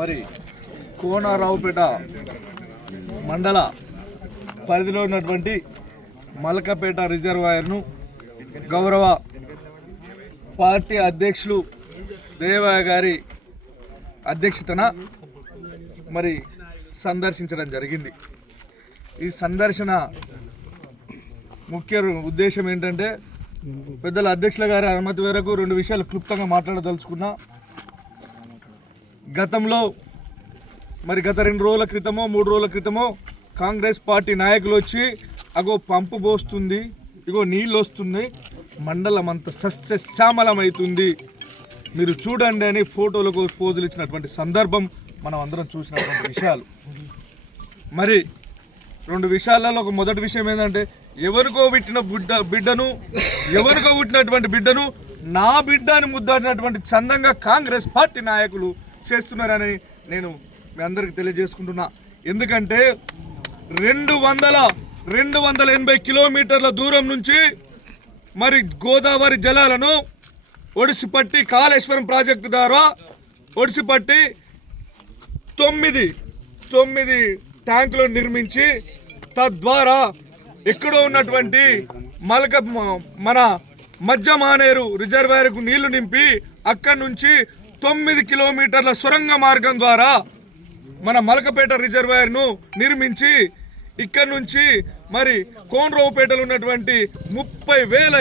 మరి కోనరావుపేట మండల పరిధిలో ఉన్నటువంటి మల్కపేట రిజర్వాయర్ను గౌరవ పార్టీ అధ్యక్షులు దేవయ్య గారి అధ్యక్షతన మరి సందర్శించడం జరిగింది. ఈ సందర్శన ముఖ్య ఉద్దేశం ఏంటంటే, పెద్దల అధ్యక్షుల గారి అనుమతి మేరకు 2 విషయాలు క్లుప్తంగా మాట్లాడదలుచుకున్నా. గతంలో మరి గత 2 రోజుల క్రితమో 3 రోజుల క్రితమో కాంగ్రెస్ పార్టీ నాయకులు వచ్చి అగో పంపు పోస్తుంది, ఇగో నీళ్ళు వస్తుంది, మండలం అంతా సస్యశ్యామలమవుతుంది, మీరు చూడండి అని ఫోటోలకు పోజులు ఇచ్చినటువంటి సందర్భం మనం అందరం చూసినటువంటి విషయాలు. మరి 2 విషయాలలో ఒక మొదటి విషయం ఏంటంటే, ఎవరికో పుట్టినటువంటి బిడ్డను నా బిడ్డ అని ముద్దాడినటువంటి చందంగా కాంగ్రెస్ పార్టీ నాయకులు చేస్తున్నారని నేను మీ అందరికి తెలియజేసుకుంటున్నా. ఎందుకంటే 280 కిలోమీటర్ల దూరం నుంచి మరి గోదావరి జలాలను ఒడిసిపట్టి కాళేశ్వరం ప్రాజెక్టు ద్వారా ఒడిసిపట్టి 9 ట్యాంకులు నిర్మించి తద్వారా ఎక్కడో ఉన్నటువంటి మన మధ్యమానేరు రిజర్వాయర్కు నీళ్లు నింపి అక్కడి నుంచి 9 కిలోమీటర్ల సొరంగ మార్గం ద్వారా మన మల్కపేట రిజర్వాయర్ను నిర్మించి ఇక్కడి నుంచి మరి కోనరావుపేటలో ఉన్నటువంటి 30,000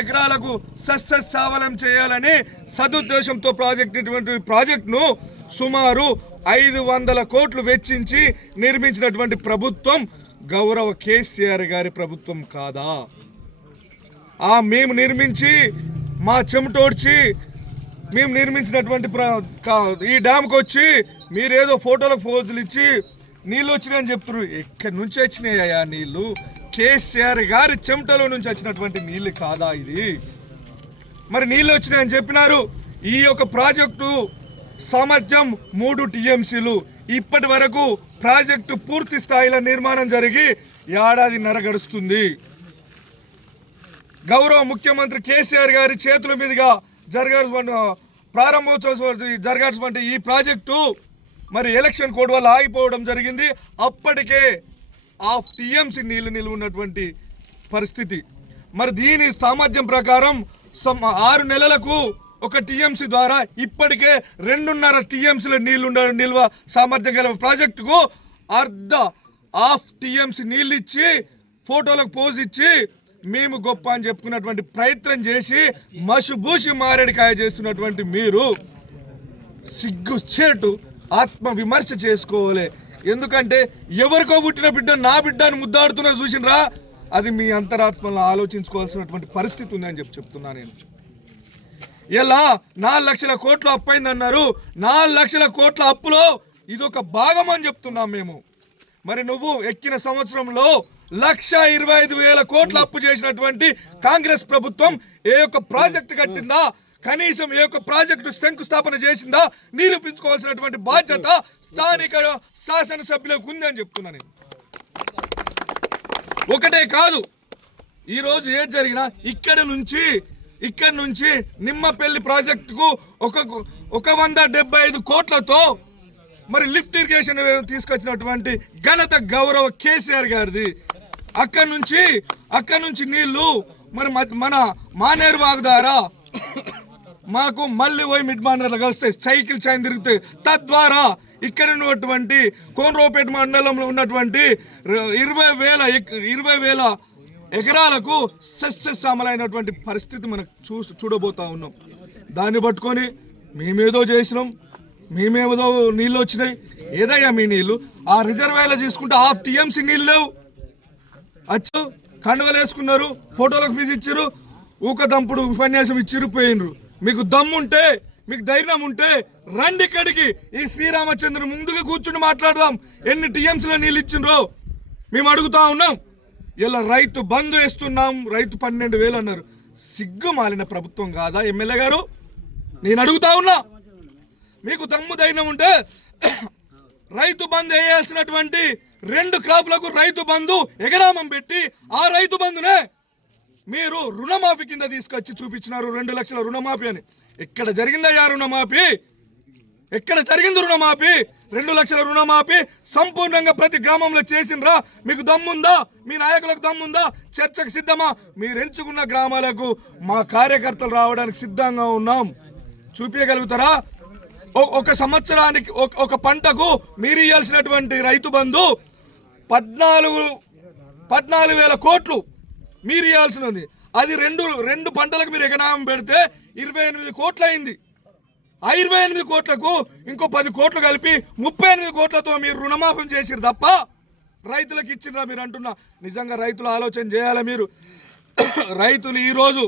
ఎకరాలకు సస్యశ్యామలం చేయాలని సదుద్దేశంతో ప్రాజెక్టును సుమారు 500 కోట్లు వెచ్చించి నిర్మించినటువంటి ప్రభుత్వం గౌరవ కేసీఆర్ గారి ప్రభుత్వం కాదా? మేము నిర్మించి మా చెమటోడ్చి మేము నిర్మించినటువంటి ఈ డ్యామ్కి వచ్చి మీరేదో ఫోటోలకు ఫోజులు ఇచ్చి నీళ్ళు వచ్చినాయని చెప్తున్నారు. ఎక్కడి నుంచి వచ్చినాయా నీళ్ళు? కేసీఆర్ గారి చెమటలో నుంచి వచ్చినటువంటి నీళ్ళు కాదా ఇది? మరి నీళ్ళు వచ్చినాయని చెప్పినారు. ఈ యొక్క ప్రాజెక్టు సామర్థ్యం 3 టీఎంసీలు. ఇప్పటి వరకు ప్రాజెక్టు పూర్తి స్థాయిలో నిర్మాణం జరిగి 1.5 ఏడాది గడుస్తుంది. గౌరవ ముఖ్యమంత్రి కేసీఆర్ గారి చేతుల మీదుగా ప్రారంభోత్సవం జరగాల్సినటువంటి ఈ ప్రాజెక్టు మరి ఎలక్షన్ కోడ్ వల్ల ఆగిపోవడం జరిగింది. అప్పటికే 1/2 టీఎంసీ నీళ్లు నిలువ ఉన్నటువంటి పరిస్థితి. మరి దీని సామర్థ్యం ప్రకారం 6 నెలలకు 1 టీఎంసీ ద్వారా ఇప్పటికే 2.5 టీఎంసీల నీళ్లు నిల్వ సామర్థ్యం గల ప్రాజెక్టుకు 1/2 టీఎంసీ నీళ్ళు ఇచ్చి ఫోటోలకు పోజ్ ఇచ్చి మేము గొప్ప అని చెప్పుకున్నటువంటి ప్రయత్నం చేసి మషుబూసి మారేడికాయ చేస్తున్నటువంటి మీరు సిగ్గుచేటు ఆత్మ విమర్శ చేసుకోవాలి. ఎందుకంటే ఎవరికో పుట్టిన బిడ్డ నా బిడ్డ అని ముద్దాడుతున్నారు చూసినరా, అది మీ అంతరాత్మలో ఆలోచించుకోవాల్సినటువంటి పరిస్థితి ఉందని చెప్తున్నా. నేను ఇలా 4 లక్షల కోట్లు అప్పైందన్నారు. 4 లక్షల కోట్ల అప్పులో ఇదొక భాగం అని చెప్తున్నాం మేము. మరి నువ్వు ఎక్కిన సంవత్సరంలో 1,25,000 కోట్ల అప్పు చేసినటువంటి కాంగ్రెస్ ప్రభుత్వం ఏ యొక్క ప్రాజెక్టు కట్టిందా? కనీసం ఏ యొక్క ప్రాజెక్టు శంకుస్థాపన చేసిందా? నిరూపించుకోవాల్సినటువంటి బాధ్యత స్థానిక శాసనసభ్యులకు ఉంది అని చెప్తున్నా నేను. ఒకటే కాదు, ఈరోజు ఏది జరిగినా ఇక్కడి నుంచి నిమ్మపల్లి ప్రాజెక్టుకు 175 కోట్లతో మరి లిఫ్ట్ ఇరిగేషన్ తీసుకొచ్చినటువంటి ఘనత గౌరవ కేసీఆర్ గారిది. అక్కడి నుంచి నీళ్లు మరి మన మానేరు వాగు ద్వారా మాకు మళ్ళీ పోయి మిడ్ మానేరులో కలిస్తే సైకిల్ చైన్ తిరుగుతాయి. తద్వారా ఇక్కడ ఉన్నటువంటి కోనరావుపేట మండలంలో ఉన్నటువంటి 20,000 ఎకరాలకు సస్యశ్యామలైనటువంటి పరిస్థితి మనకు చూడబోతా ఉన్నాం. దాన్ని పట్టుకొని మేమేదో చేసినాం, మేమేదో నీళ్ళు వచ్చినాయి. ఏదయ్యా మీ నీళ్ళు? ఆ రిజర్వాయర్లో తీసుకుంటే 1/2 టీఎంసీ నీళ్ళు లేవు. అచ్చు కండువలు వేసుకున్నారు, ఫోటోలకు ఫీజు ఇచ్చారు, ఊకదంపుడు ఉపన్యాసం ఇచ్చిరు, పోయినరు. మీకు దమ్ముంటే, మీకు ధైర్యం ఉంటే రండి ఇక్కడికి. ఈ శ్రీరామచంద్ర ముందుగా కూర్చుని మాట్లాడదాం. ఎన్ని టీఎంసీలో నీళ్ళు ఇచ్చిండ్రో మేము అడుగుతా ఉన్నాం. ఇలా రైతు బంధు వేస్తున్నాం, రైతు 12,000 అన్నారు. సిగ్గు మాలిన ప్రభుత్వం కాదా ఎమ్మెల్యే గారు? నేను అడుగుతా ఉన్నా. మీకు దమ్ము ధైర్యం ఉంటే రైతు బంధు వేయాల్సినటువంటి 2 క్రాప్లకు రైతు బంధు ఎగరామం పెట్టి ఆ రైతు బంధునే మీరు రుణమాఫీ కింద తీసుకొచ్చి చూపించినారు. 2 లక్షల రుణమాఫీ అని. ఎక్కడ జరిగిందయ్యా రుణమాఫీ? ఎక్కడ జరిగింది రుణమాఫీ? 2 లక్షల రుణమాఫీ సంపూర్ణంగా ప్రతి గ్రామంలో చేసిండ్రా? మీకు దమ్ముందా? మీ నాయకులకు దమ్ముందా? చర్చకు సిద్ధమా? మీరు ఎంచుకున్న గ్రామాలకు మా కార్యకర్తలు రావడానికి సిద్ధంగా ఉన్నాం. చూపించగలుగుతారా? ఒక సంవత్సరానికి ఒక పంటకు మీరు ఇవ్వాల్సినటువంటి రైతు బంధు 14,000 కోట్లు మీరు ఇవ్వాల్సినది. అది రెండు పంటలకు మీరు ఎకనామం పెడితే 28 కోట్లు అయింది. ఆ 28 కోట్లకు ఇంకో 10 కోట్లు కలిపి 38 కోట్లతో మీరు రుణమాఫీ చేసిరు తప్ప రైతులకు ఇచ్చిరా మీరు అంటున్నా. నిజంగా రైతులు ఆలోచన చేయాలి. మీరు రైతులు ఈరోజు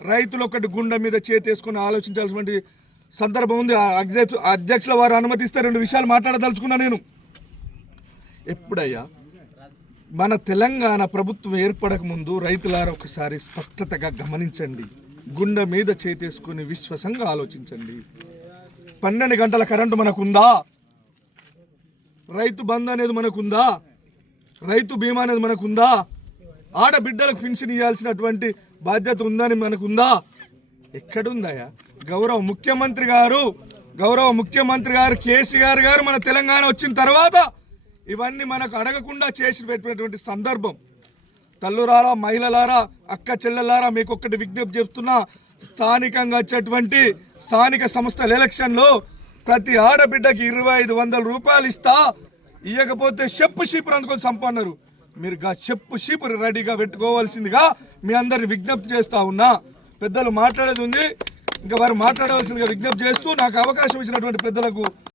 రైతులు ఒకటి గుండె మీద చేతేసుకొని ఆలోచించాల్సినటువంటి సందర్భం ఉంది. అధ్యక్షుల వారు అనుమతిస్తే 2 విషయాలు మాట్లాడదలుచుకున్నా నేను. ఎప్పుడయ్యా మన తెలంగాణ ప్రభుత్వం ఏర్పడక ముందు రైతులారా ఒకసారి స్పష్టతగా గమనించండి. గుండె మీద చేతేసుకుని విశ్వాసంగా ఆలోచించండి. 12 గంటల కరెంటు మనకుందా? రైతు బంధు అనేది మనకుందా? రైతు బీమా అనేది మనకుందా? ఆడబిడ్డలకు పెన్షన్ ఇవ్వాల్సినటువంటి బాధ్యత ఉందని మనకుందా? ఎక్కడుందయ్యా? గౌరవ ముఖ్యమంత్రి గారు కేసీఆర్ గారు మన తెలంగాణ వచ్చిన తర్వాత ఇవన్నీ మనకు అడగకుండా చేసి పెట్టినటువంటి సందర్భం. తల్లురారా, మహిళలారా, అక్క చెల్లెలారా, మీకు ఒక్కటి విజ్ఞప్తి చెప్తున్నా. స్థానికంగా వచ్చేటువంటి స్థానిక సంస్థల ఎలక్షన్లో ప్రతి ఆడబిడ్డకి 2,500 రూపాయలు ఇస్తా, ఇవ్వకపోతే చెప్పు షీపురు అందుకొని సంపన్నారు. మీరు చెప్పు షీపురు రెడీగా పెట్టుకోవాల్సిందిగా మీ అందరిని విజ్ఞప్తి చేస్తా ఉన్నా. పెద్దలు మాట్లాడేది ఉంది, ఇంకా వారు మాట్లాడవలసిందిగా విజ్ఞప్తి చేస్తూ నాకు అవకాశం ఇచ్చినటువంటి పెద్దలకు